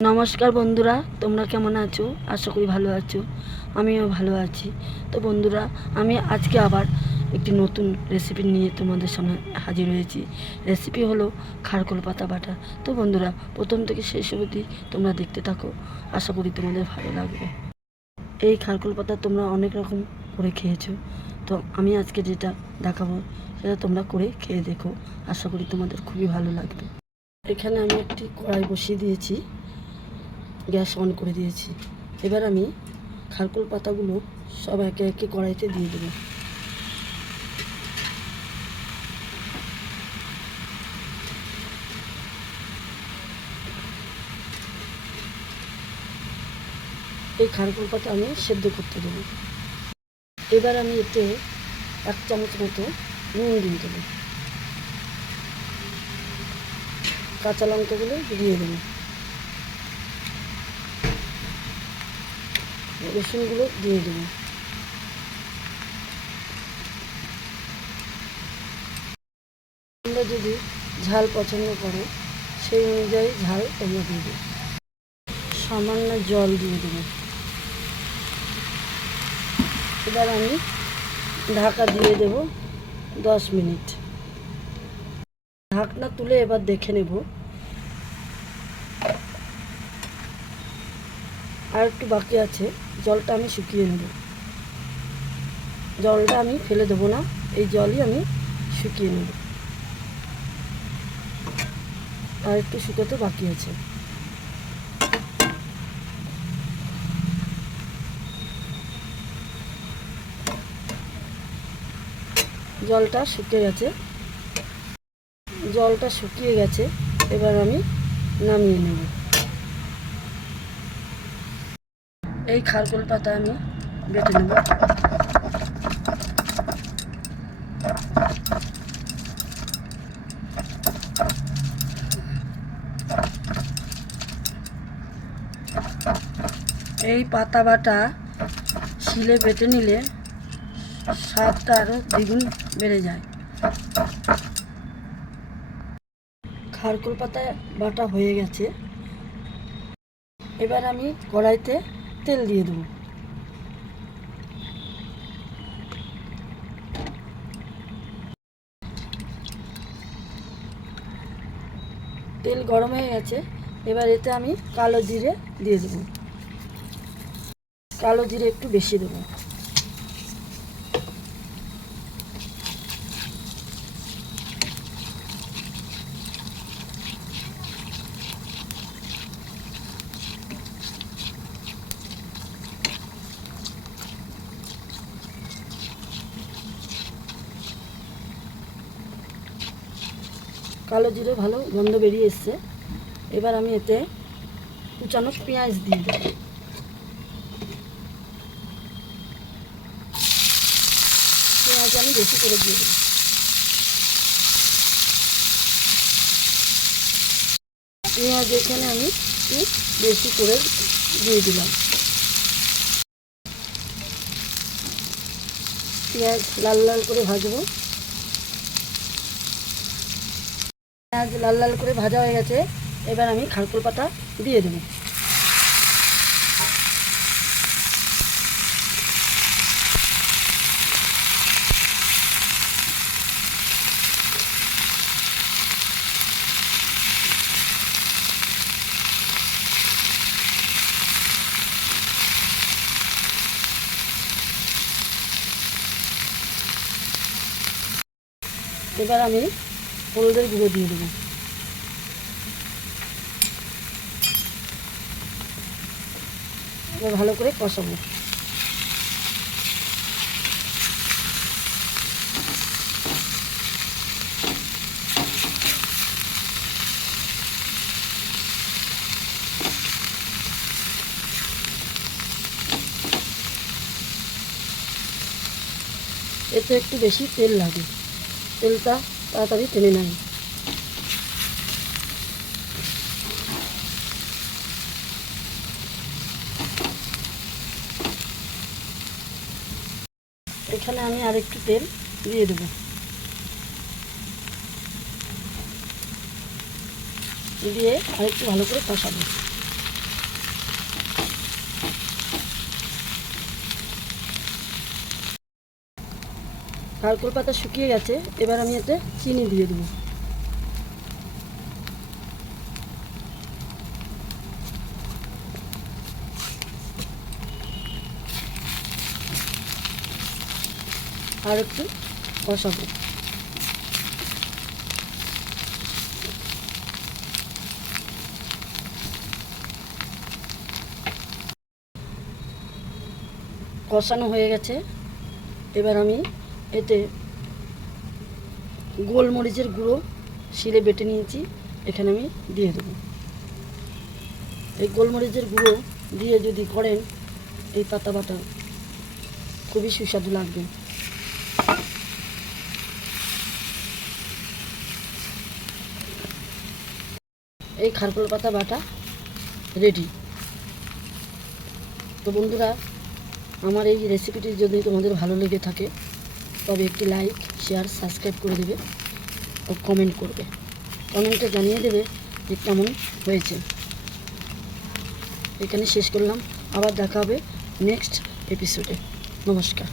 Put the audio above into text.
নমস্কার বন্ধুরা, তোমরা কেমন আছো? আশা করি ভালো আছো। আমিও ভালো আছি। তো বন্ধুরা, আমি আজকে আবার একটি নতুন রেসিপি নিয়ে তোমাদের সামনে হাজির হয়েছি। রেসিপি হলো খারকোল পাতা বাটা। তো বন্ধুরা, প্রথম থেকে শেষ অবধি তোমরা দেখতে থাকো, আশা করি তোমাদের ভালো লাগবে। এই খারকোল পাতা তোমরা অনেক রকম করে খেয়েছো, তো আমি আজকে যেটা দেখাবো সেটা তোমরা করে খেয়ে দেখো, আশা করি তোমাদের খুবই ভালো লাগবে। এখানে আমি একটি কড়াই বসিয়ে দিয়েছি, গ্যাস অন করে দিয়েছি। এবার আমি খারকোল পাতাগুলো সব একে একে কড়াইতে দিয়ে দেবো। এই খারকোল পাতা আমি সেদ্ধ করতে দেবো। এবার আমি এতে 1 চামচ মতো নুন দিয়ে দেবো। কাঁচা লঙ্কাগুলো দিয়ে দেবো, রসুনগুলো দিয়ে দেবো। তোমরা যদি ঝাল পছন্দ করো সেই অনুযায়ী ঝাল তোমরা দিয়ে দেবে। সামান্য জল দিয়ে দেবো। এবার আমি ঢাকা দিয়ে দেব 10 মিনিট। ঢাকনা তুলে এবার দেখে নেব। আর একটু বাকি আছে, জলটা আমি শুকিয়ে নেব। জলটা আমি ফেলে দেবো না, এই জলই আমি শুকিয়ে নেব। আর একটু শুকোতে বাকি আছে। জলটা শুকিয়ে গেছে। এবার আমি নামিয়ে নেব। এই খারকোল পাতা আমি বেটে নেব। এই পাতা বাটা শিলে বেটে নিলে স্বাদটা আরও দ্বিগুণ বেড়ে যায়। খারকোল পাতা বাটা হয়ে গেছে। এবার আমি কড়াইতে তেল দিয়ে দেবো। তেল গরম হয়ে গেছে। এবার এতে আমি কালো জিরে দিয়ে দেবো। কালো জিরে একটু বেশি দেবো। কালো জিরে ভালো গন্ধ বেরিয়ে এসছে। এবার আমি এতে কুচানো পেঁয়াজ দিয়ে দেবো। পেঁয়াজ আমি বেশি করে দিয়ে দেবো। পেঁয়াজ এখানে আমি একটু বেশি করে দিয়ে দিলাম। পেঁয়াজ লাল লাল করে ভাজবো। পেঁয়াজ লাল লাল করে ভাজা হয়ে গেছে। এবার আমি খারকোল পাতা দিয়ে দেবো। এবার আমি হলুদের গুঁড়ো দিয়ে দেবো। এবার ভালো করে কষাবো। এতে একটু বেশি তেল লাগে, তেলটা তাড়াতাড়ি টেনে নেয়। এখানে আমি আর একটু তেল দিয়ে দেবো। দিয়ে আরেকটু ভালো করে কষাবো। খারকোল পাতা শুকিয়ে গেছে, এবার আমি এতে চিনি দিয়ে দেবো। আর একটু কষাবো। কষানো হয়ে গেছে, এবার আমি এতে গোলমরিচের গুঁড়ো শিলে বেটে নিয়েছি, এখানে আমি দিয়ে দেবো। এই গোলমরিচের গুঁড়ো দিয়ে যদি করেন এই পাতা বাটা, খুবই সুস্বাদু লাগবে। এই খারকোল পাতা বাটা রেডি। তো বন্ধুরা, আমার এই রেসিপিটি যদি তোমাদের ভালো লেগে থাকে তবে একটি লাইক, শেয়ার, সাবস্ক্রাইব করে দেবে ও কমেন্ট করবে। কমেন্টে জানিয়ে দেবে যে কেমন হয়েছে। এখানে শেষ করলাম, আবার দেখা হবে নেক্সট এপিসোডে। নমস্কার।